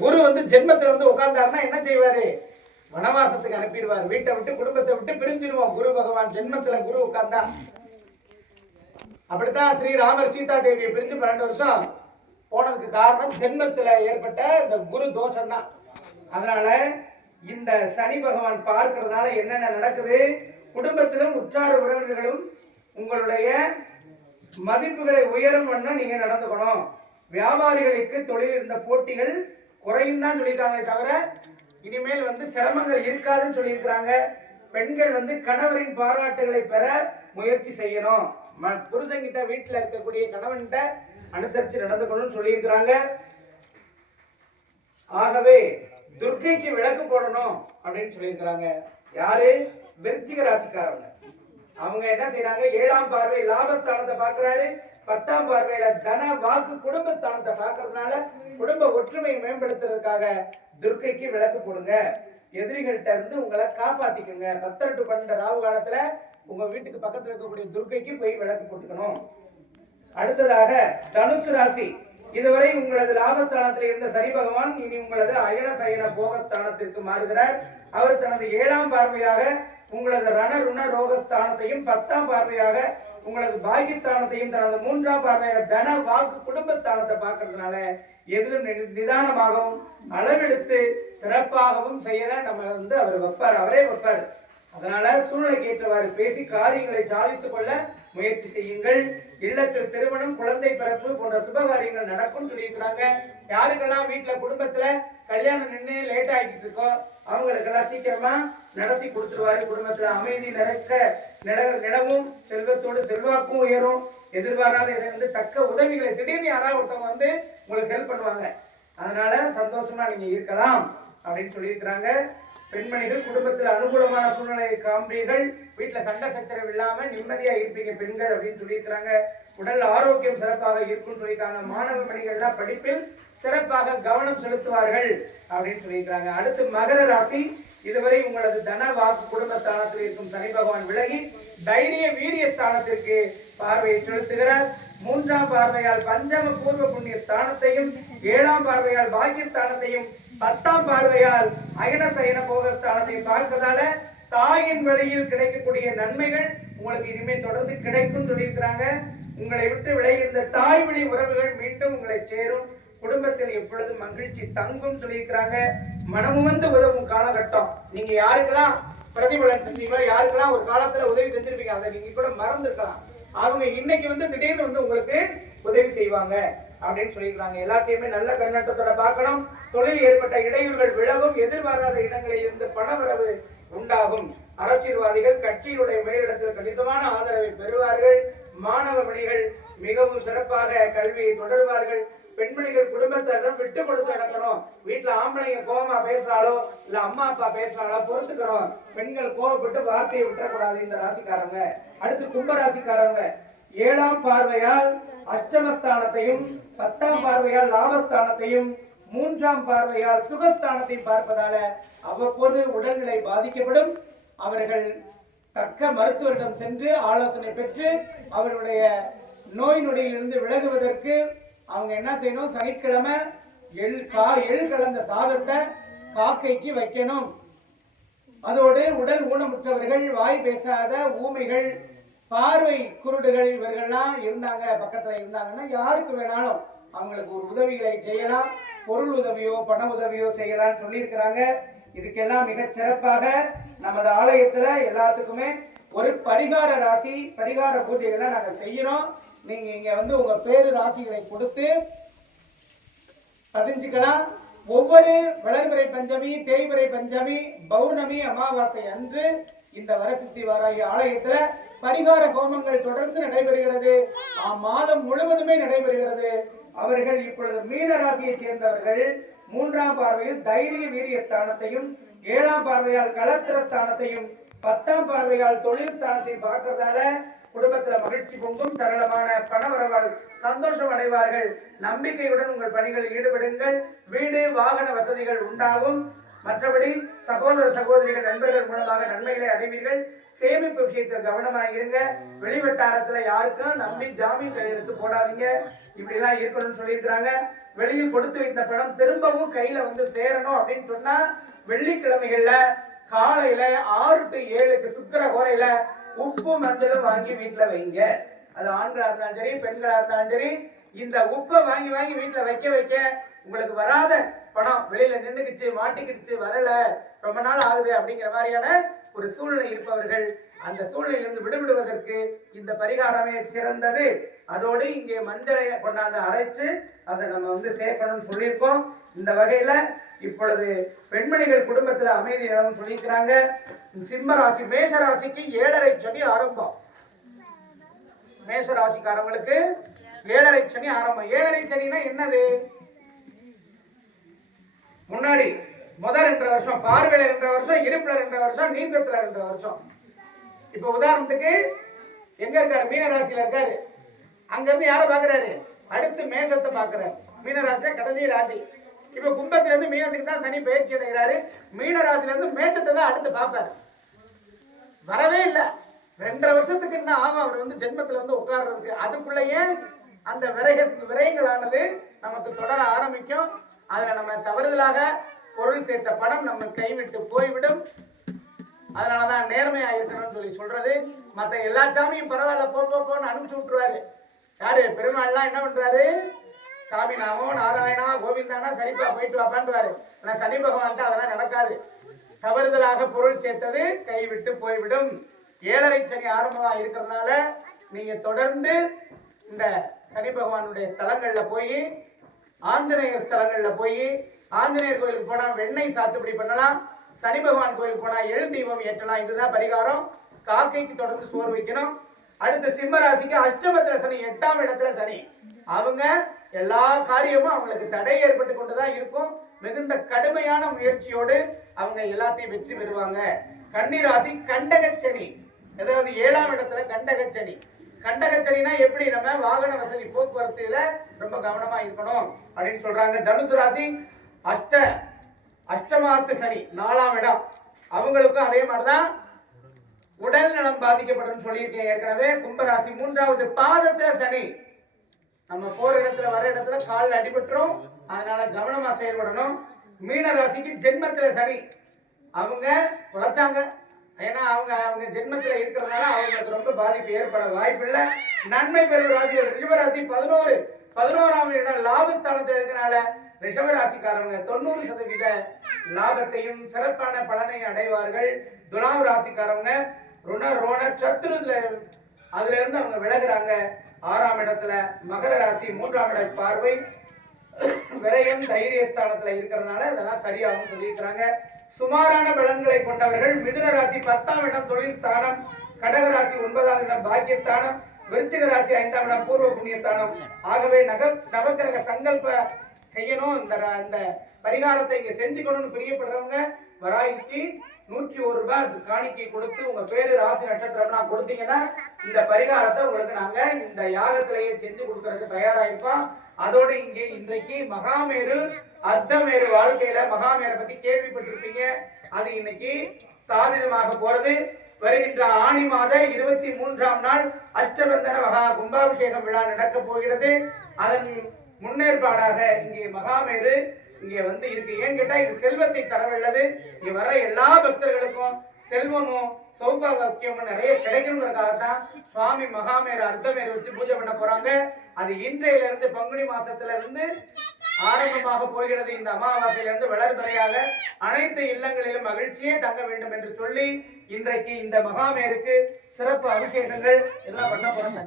குரு வந்து ஜென்மத்துல வந்து உட்கார்ந்தாருன்னா என்ன செய்வாரு? வனவாசத்துக்கு அனுப்பிடுவார். வீட்டை விட்டு குடும்பத்தை விட்டு பிரிஞ்சிருவோம். குரு பகவான் ஜென்மத்துல குரு உட்கார்ந்தா அப்படித்தான் ஸ்ரீராமர் சீதா தேவியை பிரிஞ்சு 12 வருஷம் போனதுக்கு காரணம் ஜென்மத்துல ஏற்பட்ட இந்த குரு தோஷம் தான். அதனால இந்த சனி பகவான் பார்க்கிறதுனால என்னென்ன நடக்குது? குடும்பத்திலும் உற்றார் உறவினர்களும் உங்களுடைய மதிப்புகளை உயரும் பண்ண நீங்க நடந்துக்கணும். வியாபாரிகளுக்கு தொழில் இருந்த போட்டிகள் குறையும் தான் சொல்லியிருக்காங்களே தவிர இனிமேல் வந்து சிரமங்கள் இருக்காதுன்னு சொல்லியிருக்கிறாங்க. பெண்கள் வந்து கணவரின் பாராட்டுகளை பெற முயற்சி செய்யணும். புருஷங்கிட்ட வீட்டில் இருக்கக்கூடிய கணவன்கிட்ட அனுசரித்து நடந்துக்கணும்னு சொல்லியிருக்கிறாங்க. ஆகவே துர்க்கைக்கு விளக்கு போடணும் அப்படின்னு சொல்லியிருக்கிறாங்க. யாரு? விருச்சிக ராசிக்காரங்க. அவங்க என்ன செய்யறாங்க? 7ஆம் பார்வை லாபஸ்தானத்தை பார்க்கிறாரு. 10ஆம் பார்வையில தன வாக்கு குடும்பஸ்தானத்தை பார்க்கறதுனால குடும்ப ஒற்றுமையை மேம்படுத்துறதுக்காக துர்க்கைக்கு விளக்கு போடுங்க. எதிரிகள்கிட்ட இருந்து உங்களை காப்பாத்திக்கங்க. 10 to 12 ராவு காலத்துல உங்க வீட்டுக்கு பக்கத்துல இருக்கக்கூடிய துர்க்கைக்கு போய் விளக்கு போட்டுக்கணும். அடுத்ததாக தனுசு ராசி. இதுவரை உங்களது லாபஸ்தானத்தில் இருந்த சனி பகவான் இனி உங்களது அயன சயன போகஸ்தானத்திற்கு மாறுகிறார். அவர் தனது 7ஆம் பார்வையாக உங்களது ரண ருண ரோகஸ்தானத்தையும் 10ஆம் பார்வையாக உங்களது பாகிஸ்தானத்தையும் தனது 3ஆம் பார்வையாக தன வாக்கு குடும்பஸ்தானத்தை பார்க்கறதுனால எதிலும் நிதானமாகவும் அளவெடுத்து சிறப்பாகவும் செய்யல நம்ம வந்து அவர் வைப்பார், அவரே வைப்பார். அதனால சூழ்நிலைக்கு ஏற்றவாறு பேசி காரியங்களை சாதித்துக் கொள்ள முயற்சி செய்யுங்கள். இல்லத்தில் திருமணம், குழந்தை பிறப்பு போன்ற சுபகாரியங்கள் நடக்கும் சொல்லியிருக்கிறாங்க. யாருக்கெல்லாம் வீட்டுல குடும்பத்துல கல்யாணம் நின்று லேட் ஆகிட்டு இருக்கோ அவங்களுக்கெல்லாம் சீக்கிரமா நடத்தி கொடுத்துருவாரு. குடும்பத்துல அமைதி நிலவும், செல்வத்தோடு செல்வாக்கும் உயரும். எதிர்பாராத இதை வந்து தக்க உதவிகளை திடீர்னு யாராவது ஒருத்தவங்க வந்து உங்களுக்கு ஹெல்ப் பண்ணுவாங்க. அதனால சந்தோஷமா நீங்க இருக்கலாம் அப்படின்னு சொல்லியிருக்கிறாங்க. பெண்மணிகள் குடும்பத்தில் அனுகூலமான சூழ்நிலையை காண்பீர்கள். வீட்டுல சண்டை சச்சரவு இல்லாம நிம்மதியா இருப்பீங்க பெண்கள் அப்படின்னு சொல்லியிருக்கிறாங்க. உடல் ஆரோக்கியம் சிறப்பாக இருக்கும்னு சொல்லியிருக்காங்க. மாணவ மணிகள்லாம் படிப்பில் சிறப்பாக கவனம் செலுத்துவார்கள் அப்படின்னு சொல்லியிருக்கிறாங்க. அடுத்து மகர ராசி. இதுவரை உங்களது தன வாக்கு குடும்பஸ்தானத்தில் இருக்கும் சனி பகவான் விலகி தைரிய வீரிய ஸ்தானத்திற்கு பார்வையை செலுத்துகிறார். 3ஆம் பார்வையால் பஞ்சம பூர்வ புண்ணிய ஸ்தானத்தையும் 7ஆம் பார்வையால் பாக்கியஸ்தானத்தையும் 10ஆம் பார்வையால் அயன சயன போகஸ்தானத்தை பார்ப்பதால தாயின் வழியில் கிடைக்கக்கூடிய நன்மைகள் உங்களுக்கு இனிமேல் தொடர்ந்து கிடைக்கும் சொல்லியிருக்கிறாங்க. உங்களை விட்டு விலகியிருந்த தாய் வழி உறவுகள் மீண்டும் உங்களை சேரும். குடும்பத்தில் எப்பொழுது மகிழ்ச்சி தங்கும் சொல்லியிருக்கிறாங்க. மனமும் வந்து உதவும் காலகட்டம். நீங்க யாருக்கெல்லாம் பிரதிபலன் செஞ்சீங்களோ, யாருக்கெல்லாம் ஒரு காலத்துல உதவி செஞ்சிருப்பீங்க, அதை நீங்க கூட மறந்துருக்கலாம். அவங்க இன்னைக்கு வந்து திடீர்னு வந்து உங்களுக்கு உதவி செய்வாங்க அப்படின்னு சொல்லியிருக்காங்க. எல்லாத்தையுமே நல்ல கண்ணோட்டத்தோட பார்க்கணும். தொழில் ஏற்பட்ட இடையூறுகள் விலகும். எதிர்பாராத இடங்களில் இருந்து பணவரவு உண்டாகும். அரசியல்வாதிகள் கட்சியினுடைய மேலிடத்தில் கணிசமான ஆதரவை பெறுவார்கள். மாணவ மணிகள் மிகவும் சிறப்பாக கல்வியை தொடர்வார்கள். பெண்மணிகள் குடும்பத்திடம் விட்டு கொடுத்து நடக்கணும். வீட்டுல ஆம்பளைங்க கோபமா பேசுறாலோ இல்ல அம்மா அப்பா பேசுறாலோ பொறுத்துக்கிறோம். பெண்கள் கோபப்பட்டு வார்த்தையை விட்டுறக்கூடாது இந்த ராசிக்காரங்க. அடுத்து கும்ப ராசிக்காரங்க. 7ஆம் பார்வையால் அஷ்டமஸ்தானத்தையும் 10ஆம் பார்வையால் லாபஸ்தானத்தையும் 3ஆம் பார்வையால் சுகஸ்தானத்தை பார்ப்பதால அவ்வப்போது உடல்நிலை பாதிக்கப்படும். அவர்கள் தக்க மருத்துவரிடம் சென்று ஆலோசனை பெற்று அவருடைய நோய் நொடியிலிருந்து விலகுவதற்கு அவங்க என்ன செய்யணும்? சனிக்கிழமை எள் கலந்த சாதத்தை காக்கைக்கு வைக்கணும். அதோடு உடல் ஊனமுற்றவர்கள், வாய் பேசாத ஊமைகள், பார்வை குருடுகள் இவர்கள்லாம் இருந்தாங்க, பக்கத்துல இருந்தாங்கன்னா யாருக்கு வேணாலும் அவங்களுக்கு ஒரு உதவிகளை செய்யலாம். பொருள் உதவியோ பண உதவியோ செய்யலாம்னு சொல்லியிருக்கிறாங்க. இதுக்கெல்லாம் மிக சிறப்பாக நமது ஆலயத்துல எல்லாத்துக்குமே ஒரு பரிகார ராசி பரிகார பூஜைகளை நாங்க செய்யறோம். நீங்க இங்க வந்து உங்க பேரு ராசிகளை கொடுத்து பதிஞ்சுக்கலாம். ஒவ்வொரு வளர்பிறை பஞ்சமி, தேய்பிறை பஞ்சமி, பௌர்ணமி, அமாவாசை அன்று இந்த வரசித்தி வாராகி ஆலயத்துல பரிகார ஹோமங்கள் தொடர்ந்து நடைபெறுகிறது. மாதம் முழுவதுமே நடைபெறுகிறது. அவர்கள் இப்பொழுது மீன ராசியை சேர்ந்தவர்கள் 3ஆம் பார்வையில் தைரிய வீரிய ஸ்தானத்தையும் 7ஆம் பார்வையால் கலத்திர ஸ்தானத்தையும் 10ஆம் பார்வையால் தொழில் ஸ்தானத்தை பார்க்கறதால குடும்பத்தில் மகிழ்ச்சி பொங்கும். சரளமான பணவரவால் சந்தோஷம் அடைவார்கள். நம்பிக்கையுடன் உங்கள் பணிகளில் ஈடுபடுங்கள். வீடு வாகன வசதிகள் உண்டாகும். மற்றபடி சகோதர சகோதரிகள் நண்பர்கள் மூலமாக நன்மைகளை அடைவீர்கள். சேமிப்பு விஷயத்தில் கவனமாக இருங்க. வெளிவட்டாரத்துல யாருக்கும் நம்பி ஜாமீன் கையெழுத்து போடாதீங்க. இப்படி எல்லாம் இருக்கணும்னு சொல்லியிருக்கிறாங்க. வெளியில் கொடுத்து வைத்த பணம் திரும்பவும் கையில வந்து சேரணும் அப்படின்னு சொன்னா வெள்ளிக்கிழமைகள்ல காலையில 6 to 7 சுக்கிர கோரையில உப்பு மஞ்சளும் வாங்கி வீட்டுல வைங்க. அது ஆண்களா இருந்தாலும் சரி பெண்களா இருந்தாலும் சரி, இந்த உப்பை வாங்கி வாங்கி வீட்டுல வைக்க வைக்க உங்களுக்கு வராத பணம் வெளியில நின்றுக்குச்சு மாட்டிக்கிடுச்சு வரல ரொம்ப நாள் ஆகுது அப்படிங்கிற மாதிரியான ஒரு சூழ்நிலை இருப்பவர்கள் அந்த சூழ்நிலையிலிருந்து விடுபடுவதற்கு இந்த பரிகாரமே சிறந்தது. அதோடு இங்கே மஞ்சளை கொண்டாந்து அரைச்சு அதை நம்ம வந்து சேர்க்கணும்னு சொல்லியிருக்கோம். இந்த வகையில இப்பொழுது பெண்மணிகள் குடும்பத்துல அமைதி நிலவும் சொல்லியிருக்கிறாங்க. சிம்ம ராசி மேஷ ராசிக்கு 7.5 சனி ஆரம்பம். மேஷ ராசிக்காரங்களுக்கு 7.5 சனி ஆரம்பம். 7.5 சனினா என்னது? முன்னாடி முதல் 2 வருஷம் பார்வையில 2 வருஷம், இருப்புல 2 வருஷம், நீக்கத்துல 2 வருஷம். இப்ப உதாரணத்துக்கு எங்க இருக்காரு? மீன ராசியில இருக்காரு. அங்க இருந்து யாரை பாக்குறாரு? அடுத்து மேஷத்தை பாக்குறாரு. மீன ராசியில கடைசி ராசி. இப்ப கும்பத்துல இருந்து மீனத்துக்கு தான் சனி பயிற்சி அடைகிறாரு. மீன ராசியில இருந்து மேஷத்தை தான் அடுத்து பார்ப்பாரு. வரவே இல்லை. 2 வருஷத்துக்கு என்ன ஆகும் அவர் வந்து ஜென்மத்துல வந்து உட்கார்றதுக்கு? அதுக்குள்ளேயே அந்த விரயங்களானது நமக்கு தொடர ஆரம்பிக்கும். அதுல நம்ம தவறுதலாக பொருள் சேர்த்த பணம் நம்ம கைவிட்டு போய்விடும். அதனாலதான் நேர்மையா இருக்கணும்னு சொல்லி சொல்றது. மற்ற எல்லா சாமியும் பரவாயில்ல போன்னு அனுப்பிச்சு விட்டுருவாரு. யாரு? பெருமாள்லாம் என்ன பண்றாரு? சாமி நாமோ நாராயணா கோவிந்தானா சரிப்பா போயிட்டு வாப்பான்றாரு. ஆனா சனி பகவான் அதெல்லாம் நடக்காது. தவறுதலாக பொருள் சேர்த்தது கைவிட்டு போய்விடும். 7.5 சனி ஆரம்பமா இருக்கிறதுனால நீங்க தொடர்ந்து இந்த சனி பகவானுடைய ஸ்தலங்கள்ல போய், ஆஞ்சநேயர் ஸ்தலங்கள்ல போய், ஆஞ்சநேயர் கோயிலுக்கு போனா வெண்ணெய் சாத்துப்படி பண்ணலாம். சனி பகவான் கோயிலுக்கு போனா எழுந்தீபம் ஏற்றலாம். இதுதான் பரிகாரம். காக்கைக்கு தொடர்ந்து சோறு வைக்கணும். அடுத்த சிம்ம ராசிக்கு அஷ்டமத்துல சனி, 8ஆம் இடத்துல சனி. அவங்க எல்லா காரியமும் அவங்களுக்கு தடை ஏற்பட்டு கொண்டுதான் இருக்கும். மிகுந்த கடுமையான முயற்சியோடு அவங்க எல்லாத்தையும் வெற்றி பெறுவாங்க. கன்னி ராசி கண்டகச்சனி, அதாவது 7ஆம் இடத்துல கண்டகச்சனி. கண்டகச்சனினா எப்படி? நம்ம வாகன வசதி போக்குவரத்துல ரொம்ப கவனமா இருக்கணும் அப்படின்னு சொல்றாங்க. தனுசு ராசி அஷ்டமாத்து சனி, 4ஆம் இடம். அவங்களுக்கும் அதே மாதிரிதான் உடல் நலம் பாதிக்கப்படும் சொல்லியிருக்கேன் ஏற்கனவே. கும்பராசி 3வது பாதத்துல சனி. நம்ம போற இடத்துல வர இடத்துல காலில் அடிபட்டுரும். அதனால கவனமா செயல்படணும். மீன ராசிக்கு ஜென்மத்துல சனி. அவங்க உழைச்சாங்க, ஏன்னா அவங்க ஜென்மத்துல இருக்கிறதுனால அவங்களுக்கு ரொம்ப பாதிப்பு ஏற்பட வாய்ப்பு இல்லை. நன்மை பெறும் ராசிகள் ரிஷபராசி 11ஆம் இடம் லாபஸ்தானத்தில் இருக்கிறனால ரிஷபராசிக்காரங்க 90% லாபத்தையும் சிறப்பான பலனை அடைவார்கள். துலாம் ராசிக்காரங்க ரோண சத்துருல அதுல இருந்து அவங்க விலகுறாங்க. 6ஆம் இடத்துல மகர ராசி 3ஆம் இட பார்வை விரயம் தைரியஸ்தானத்துல இருக்கிறதுனால இதெல்லாம் சரியாகும் சொல்லியிருக்கிறாங்க. சுமாரான பலன்களை கொண்டவர்கள் மிதுன ராசி 10ஆம் இடம் தொழில் ஸ்தானம், கடக ராசி 9ஆம் இடம் பாக்கியஸ்தானம், விருச்சிக ராசி 5ஆம் இடம் பூர்வ புண்ணியஸ்தானம். ஆகவே நவக்கிரக சங்கல்ப செய்யணும். இந்த பரிகாரத்தை இங்க செஞ்சுக்கணும்னு பிரியப்படுறவங்க வராய்க்கு 101 ரூபாய் காணிக்கை கொடுத்து உங்க பேரு ராசி நட்சத்திரம்லாம் கொடுத்தீங்கன்னா இந்த பரிகாரத்தை உங்களுக்கு நாங்க இந்த யாகத்திலேயே செஞ்சு கொடுக்கறதுக்கு தயாராயிருக்கோம். அதோடு இங்கே இன்றைக்கு மகாமேரு அர்த்தமேரு வாழ்க்கையில மகாமேரை பத்தி கேள்விப்பட்டிருப்பீங்க. அது இன்னைக்கு ஸ்தாபிதமாக போறது. வருகின்ற ஆணி மாத 23ஆம் நாள் அஷ்டபந்தன மகா கும்பாபிஷேகம் விழா நடக்க போகிறது. அதன் முன்னேற்பாடாக இங்கே மகாமேரு இங்கே வந்து இருக்கு. ஏன்னு கேட்டா இது செல்வத்தை தரவல்லது. இங்க வர எல்லா பக்தர்களுக்கும் செல்வமும் சௌபாகியமும் நிறைய கிடைக்கணுங்கிறதுக்காகத்தான் சுவாமி மகாமேரு அர்த்தமேரு வச்சு பூஜை பண்ண போறாங்க. அது இன்றையில இருந்து பங்குனி மாசத்துல இருந்து ஆரம்பமாக போகிறது. இந்த அமாவாசையிலிருந்து வளர்பறையாக அனைத்து இல்லங்களிலும் மகிழ்ச்சியே தங்க வேண்டும் என்று சொல்லி இன்றைக்கு இந்த மகாமேருக்கு சிறப்பு அபிஷேகங்கள் எல்லாம் பண்ண போறோம்.